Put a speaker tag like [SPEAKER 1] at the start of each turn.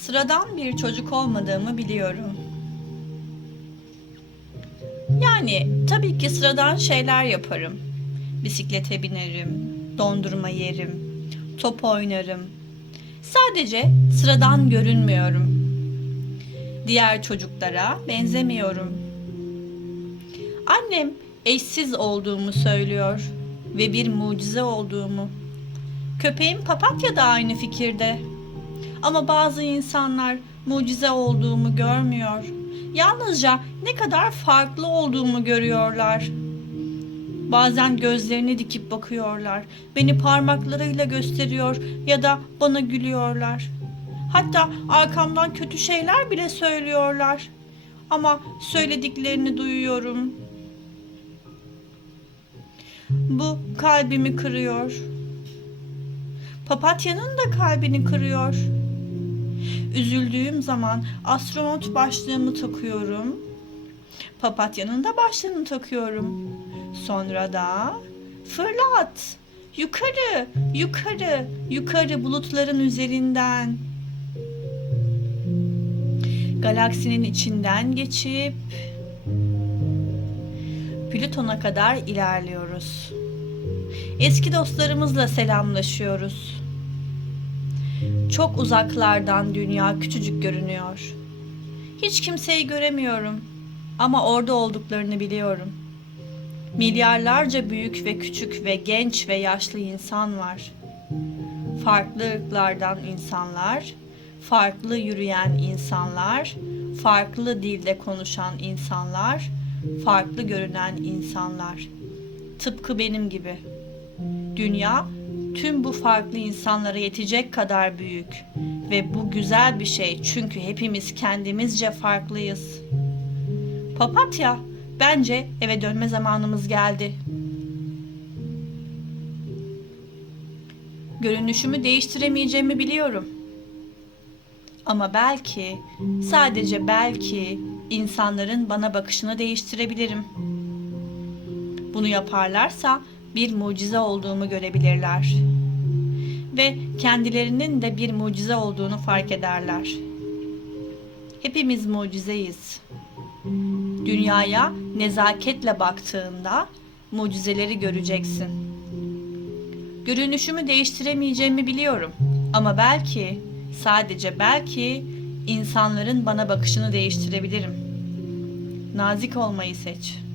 [SPEAKER 1] Sıradan bir çocuk olmadığımı biliyorum. Yani tabii ki sıradan şeyler yaparım. Bisiklete binerim, dondurma yerim, top oynarım. Sadece sıradan görünmüyorum. Diğer çocuklara benzemiyorum. Annem eşsiz olduğumu söylüyor ve bir mucize olduğumu. Köpeğim papatya da aynı fikirde. Ama bazı insanlar mucize olduğumu görmüyor. Yalnızca ne kadar farklı olduğumu görüyorlar. Bazen gözlerini dikip bakıyorlar. Beni parmaklarıyla gösteriyor ya da bana gülüyorlar. Hatta arkamdan kötü şeyler bile söylüyorlar. Ama söylediklerini duyuyorum. Bu kalbimi kırıyor. Papatyanın da kalbini kırıyor. Üzüldüğüm zaman astronot başlığımı takıyorum. Papatyanın da başlığını takıyorum. Sonra da fırlat. Yukarı, yukarı, yukarı bulutların üzerinden. Galaksinin içinden geçip Plüton'a kadar ilerliyoruz. Eski dostlarımızla selamlaşıyoruz. Çok uzaklardan dünya küçücük görünüyor. Hiç kimseyi göremiyorum ama orada olduklarını biliyorum. Milyarlarca büyük ve küçük ve genç ve yaşlı insan var. Farklı ırklardan insanlar, farklı yürüyen insanlar, farklı dilde konuşan insanlar, farklı görünen insanlar. Tıpkı benim gibi. Dünya tüm bu farklı insanlara yetecek kadar büyük ve bu güzel bir şey çünkü hepimiz kendimizce farklıyız. Papatya, bence eve dönme zamanımız geldi. Görünüşümü değiştiremeyeceğimi biliyorum. Ama belki, sadece belki insanların bana bakışını değiştirebilirim. Bunu yaparlarsa bir mucize olduğumu görebilirler. Ve kendilerinin de bir mucize olduğunu fark ederler. Hepimiz mucizeyiz. Dünyaya nezaketle baktığında mucizeleri göreceksin. Görünüşümü değiştiremeyeceğimi biliyorum ama belki, sadece belki insanların bana bakışını değiştirebilirim. Nazik olmayı seç.''